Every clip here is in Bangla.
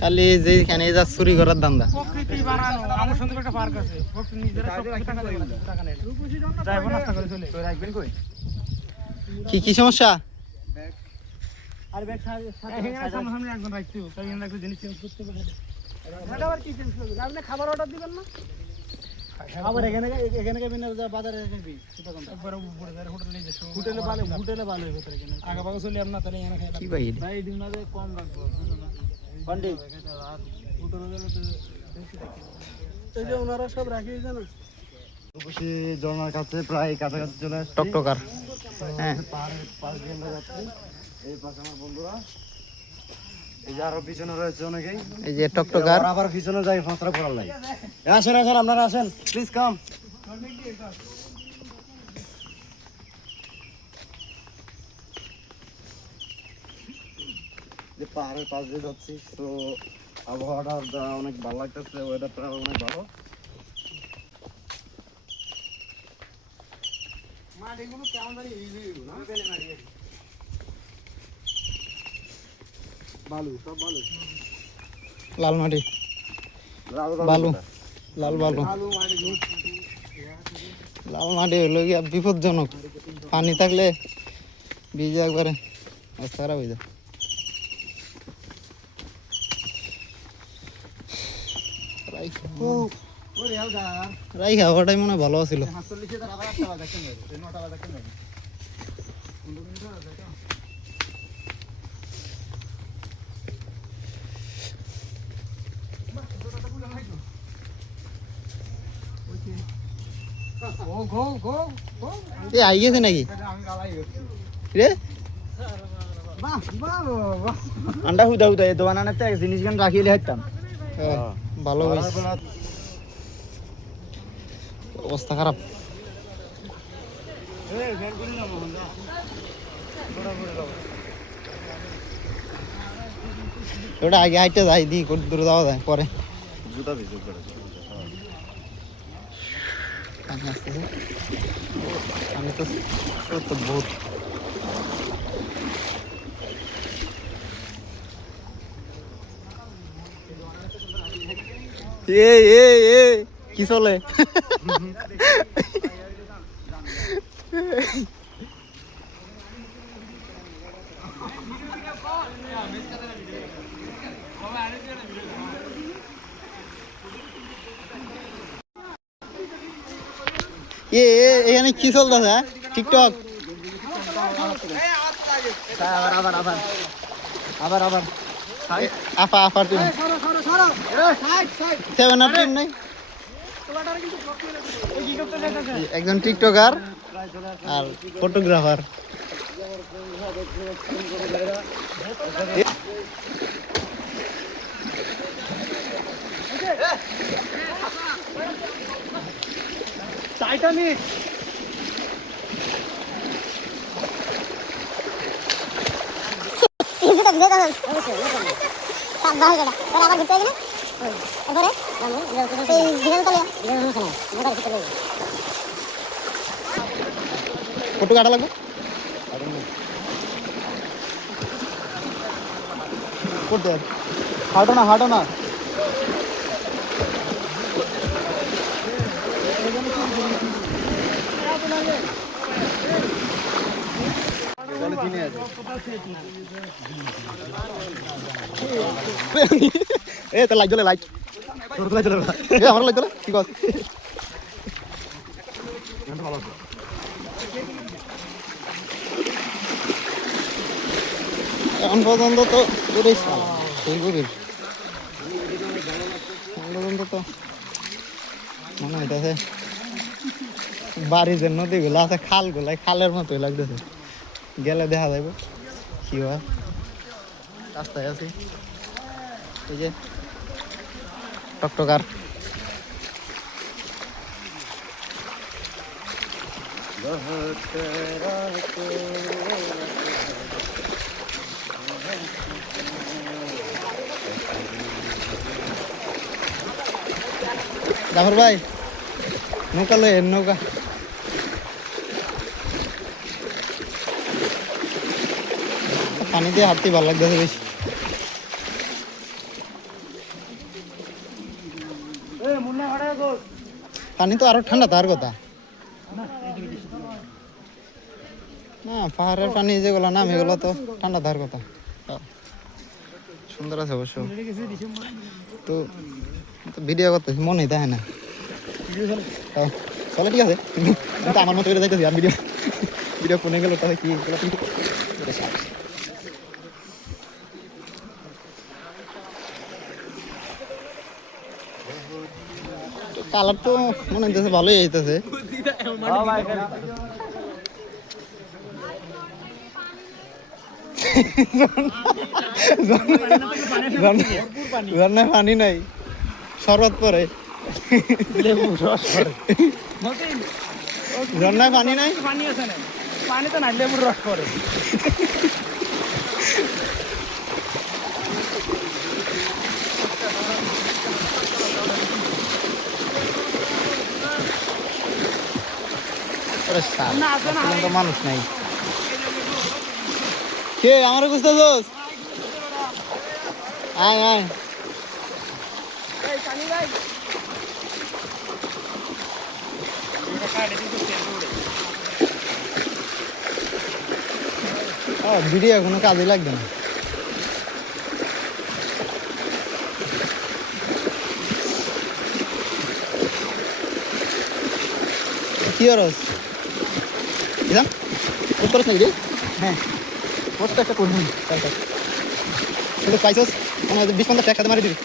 খালি যেখানে যা চুরি করার ধান্দা। কি কি সমস্যা? খাবার অর্ডার দিবেন না? আবার এখানে বাজারে হোটেলে ভালো ভেতরে আগে ভাগে চলে না তাহলে কি ভাই ভাই ডিনারে কম রাখবো পান্ডি এই যে ওনারা সব রাখি জানো খুশি জর্নার কাছে প্রায় কাছাকাছি চলে আসছে টকটকার। হ্যাঁ পাহাড়ের পাশ দিয়ে আমরা যাচ্ছি। এই পাশে আমার বন্ধুরা, এই যে আরো পিছনে রয়েছে অনেকেই, এই যে টকটকার আবার পিছনে যাই ফাঁসরা করার লাগে। আসেন আসেন আপনারা আসেন, প্লিজ কাম। যে পাহাড়ের পাশ দিয়ে যাচ্ছি, তো আবহাওয়াটা অনেক ভালো লাগতেছে, ওয়েদারটা অনেক ভালো। মাটিগুলো কেমন জানি বালু, সব বালু, লাল মাটি, বালু, লাল বালু, লাল মাটি হইলো গিয়া বিপজ্জনক। পানি থাকলে ভিজে একবারে খারাপ হয়ে যায়। রাই খাওয়াটাই মনে হয় ভালো ছিল। আই গেছে নাকি রে? আন্ডা হুদা হুদা এই দোকানে জিনিস গান রাখিয়ে হাঁটতাম, ভালো অবস্থা খারাপ। ওটা আগে হাইটে যাই দি দূরে যাওয়া যায় পরে। জুতা ভিজে পানি আসতেছে, পানি তো স্রোত তো বহুত। কি চলে? এখানে কি চলতেছে? টিকটক আবার আবার আবার আবার আফা আফার টিম, সেভেন আর টিম নাই। একজন টিকটকার আর ফটোগ্রাফার। টাইটানিক ফটো কাটা লাগবে, হাঁটো না হাঁটো না। এ তো লাইট জ্বলে, লাইট লাইট জ্বলে, আমার লাইট জ্বলে, ঠিক আছে। এখন পর্যন্ত তো সেই গরিব পর্যন্ত তো মনে হইতেছে বাড়ি যে নদীগুলো আছে, খালগুলাই খালের মতোই লাগতেছে। গেলে দেখা যাইব কি হয়। রাস্তায় আছি, এই যে টকটকার। জাফর ভাই নৌকা লই, নৌকা পানিতে হাঁটতে ভালো লাগতেছে বেশি। পানি তো আরো ঠান্ডা তার কথা না, পাহাড়ের পানি যেগুলো নাম এগুলো তো ঠান্ডা তার কথা। সুন্দর আছে অবশ্য, তো ভিডিও করতে মনেই থাকে না। চলে ঠিক আছে, কিন্তু আমার মতো করে যাইতেছি আর ভিডিও ভিডিও ফোনে গেল তাহলে কি কালার তো মনে হইতেছে ভালোই হইতেছে। ঝর্ণায় পানি নাই, শরবত পরে ঝর্ণায় পানি নাই, পানি আছে না, পানি তো নাই, লেবুর রস পরে। মানুষ নাই। কে আমার বুঝতেছস? আয় আয়, ভিডিও কোনো কাজে লাগবে না। কি করস? পোস্ট করছ নাকি? হ্যাঁ, পোস্ট একটা করবি। পাইছস আমার 20-50 টাকা খাতে মারি দিবি।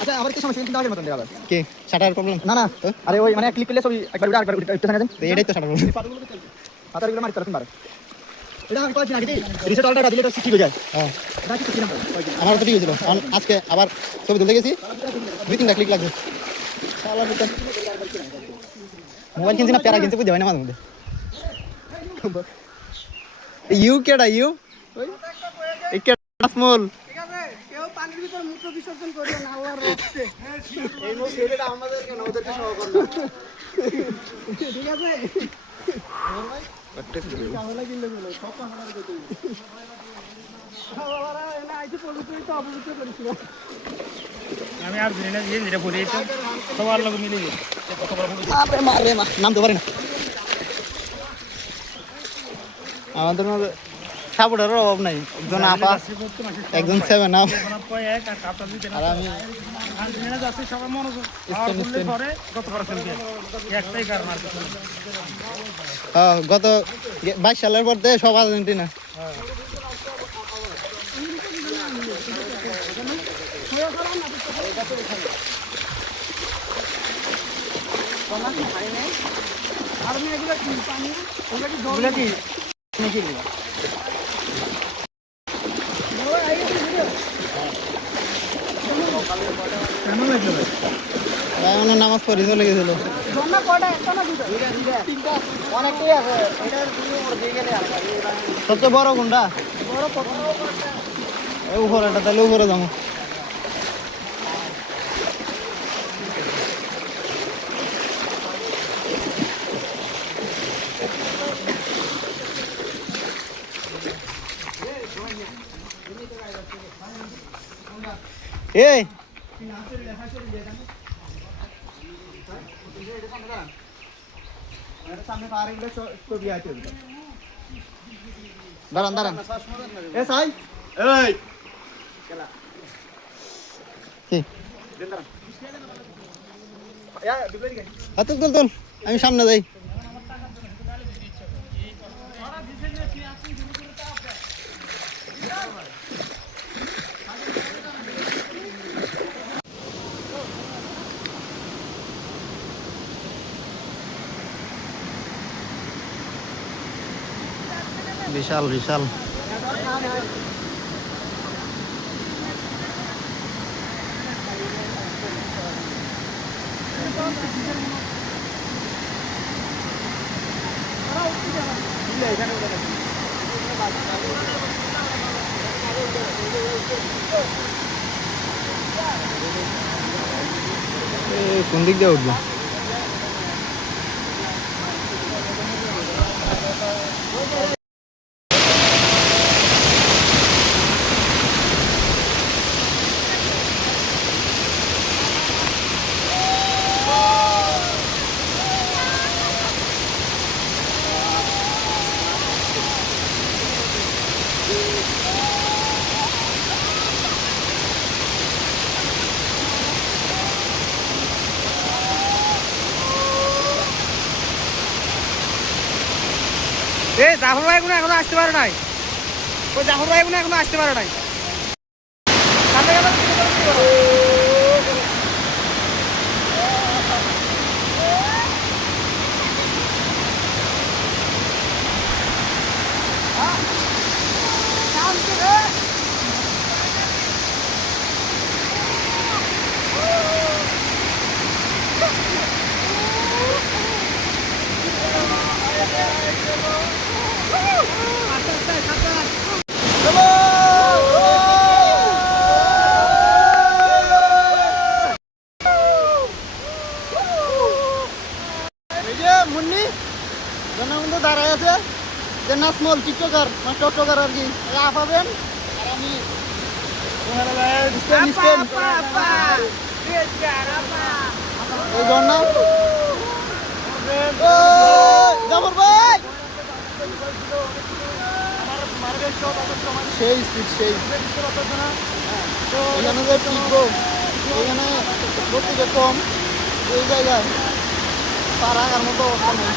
আচ্ছা, আবার কি সমস্যা? কিন্তু আগের মতন দেওয়া যাবে। কে শাটার প্রবলেম? না না, আরে ওই মানে ক্লিক করলে ছবি একবার উঠে আরেকবার উঠতে থাকে না। এটাই তো শাটার প্রবলেম। হাতারগুলো মারি তার তিনবার। এটা আমি কয়েকদিন আগে রিসেট অর্ডারটা দিলে তো ঠিক হয়ে যায়। হ্যাঁ, এটা কি কিনা আমার তো ঠিক হয়েছিল। আজকে আবার ছবি তুলতে গেছি, 2-3টা ক্লিক লাগবে। মোবাইল কিনছি না, প্যারা কিনছি, বুঝতে হয় না মাঝে মধ্যে। ইউ কেডা? ইউ এই কেডা স্মল? ঠিক আছে, কেউ পানির ভিতর মূত্র বিসর্জন করিও না, আল্লাহর রহমতে। এই ছেলেটা আমাদেরকে না, ওদেরকে সহ করবে। ঠিক আছে, কামলা কিনলে বলো, সব কামলা দিতে দিই। বাবারা এনা আইতে পবিত্রই তো অপবিত্র করেছিল। আমি আর দিনে যেটা বলি তো সবার লোক মিলে গেছে। আরে মারে মা, নাম তো পারি না। আমাদের মধ্যে সাপোর্টারের অভাব নাই। একজন আপা, একজন 7 আপ, আর আমি গত 22 সালের পর থেকে সব আর্জেন্টিনা। আর আমি এগুলা কি পানি, ওগুলা কি নাকি নামাজ পড়ি চলে গেছিল। সবচেয়ে বড় কোনটা? উপরে, এটা তাহলে উপরে যাবো। এই দাঁড়ান দাঁড়ান, আমি সামনে যাই। বিশাল বিশাল কোন দিক দিয়ে উঠবো? এ জাফর ভাই এখনো আসতে পারে নাই, ওই জাফর ভাই এখনো আসতে পারে নাই। মুন্নি জনবন্ধু দাঁড়ায় আছে যে নাসমল টিকটকার না টিকটকার আর কি আপাবেন আর আমি এই জন্য জাফর ভাই সেই স্পিড সেই এখানে যে টিকবো এখানে প্রত্যেকে কম এই জায়গায় পা রাখার মতো অবস্থা নেই।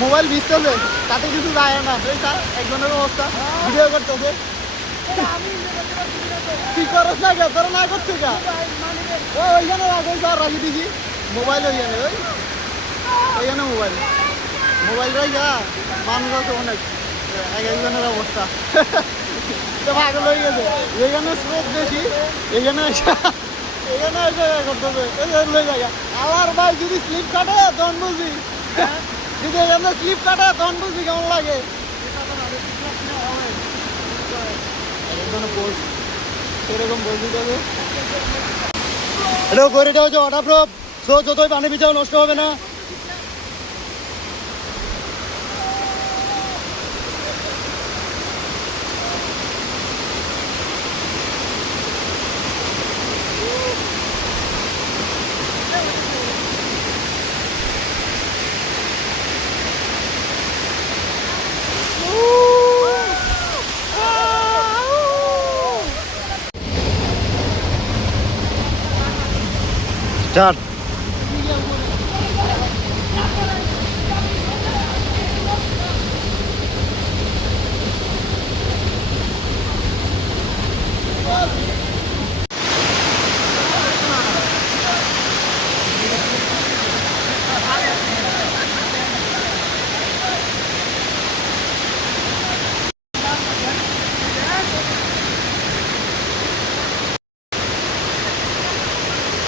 মোবাইল ভিজতেছে তাতে কিছু যায় না, একজনের অবস্থা ভিডিও করতেছে। কি করছ না কে তোরা না করছে গা ওইখানে রাখি দিছি মোবাইল ওইখানে ওইখানে মোবাইল রাখা মানুষ আছে অনেক, এক একজনের অবস্থা ভাগল হয়ে গেছে। এইখানে স্রোত বেশি, এইখানে এখানে করতেছে লই জায়গা আমার ভাই যদি স্লিপ কাটে তখন বুঝি, যদি এখানে স্লিপ কাটে তখন বুঝি কেমন লাগে। সেরকম বলছি তবে এটা করে দেওয়া হচ্ছে ওয়াটারপ্রুফ, সো যতই পানি ভিজাও নষ্ট হবে না। স্টার্ট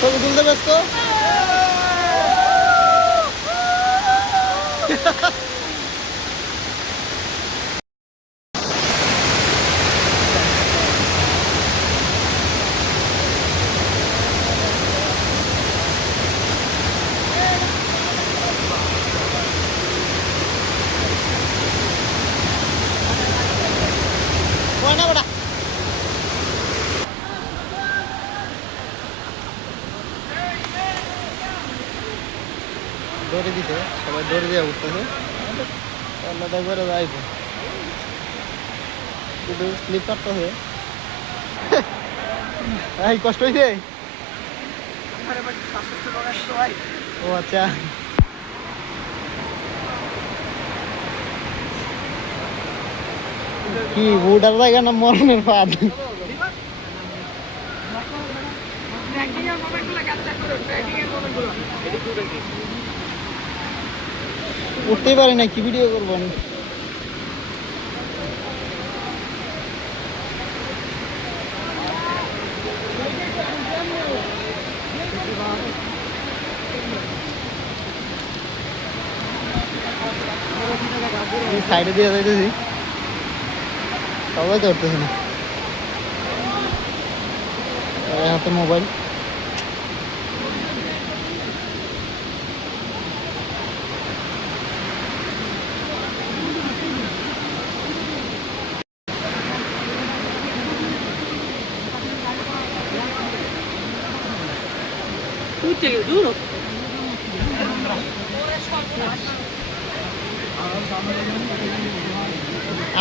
ছবি তুলতে ব্যস্ত। না বড়া দৌড়ে দিতে সবাই দৌড়ে দিয়ে উঠতেছে, আলাদা করে যাইবে শুধু স্লিপ কাটতেছে। এই কষ্ট হয়েছে? ও আচ্ছা কি বুড়ার জায়গা না মরণের ফাঁদ? উঠতেই পারি না, কি ভিডিও করবো আমি? সাইডে দিয়ে যাইতেছি, সবাই ধরতেছে না, হাতে মোবাইল।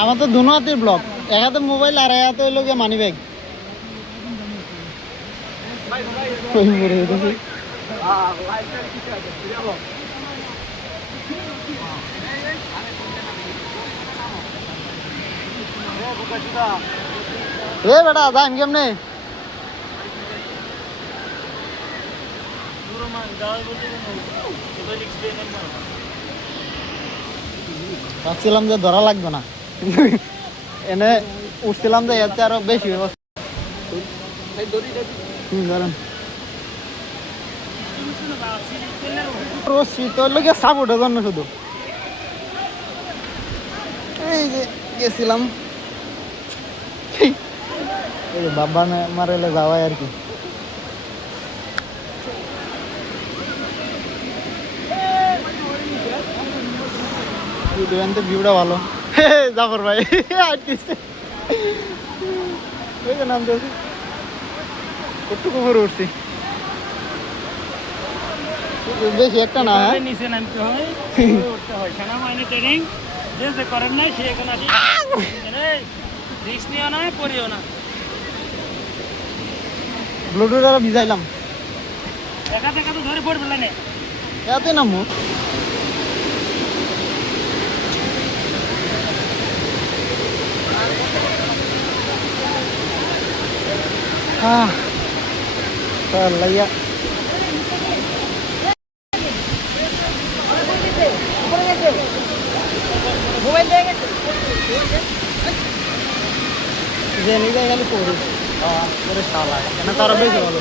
আমার তো দুনো হাতের ব্লক, এক হাতে মোবাইল আর এক হাতে হইলো গিয়ে মানি ব্যাগ। এ বেটা যাইম কেমনে? ভাবছিলাম যে ধরা লাগবে না, কিন্তু এনে উঠছিলাম যে এতে আরো বেশি ব্যবস্থা। ধরেন শীতের লোক সাপোর্টের জন্য শুধু এই যে গেছিলাম, এই যে বাবা মারেলে যাওয়াই আর কি। ভিউটা ভালো। জাফর ভাই আটকিছে, ওই যে নাম দিয়েছি, একটু উপরে উঠছি, বেশি একটা না। নিচে নামতে হয়, উঠতে হয়। সেনাবাহিনী ট্রেনিং যে করেন নাই সে এখন আসি রিস্ক নিও না, পড়িও না। ব্লুটুথ আর ভিজাইলাম, একা দেখা তো ধরে পড়বে না। এতে নামো। লাইয়া মোবাইল দিয়ে গেছে যে নিজে গেলে পড়ি, তারা বেশি ভালো।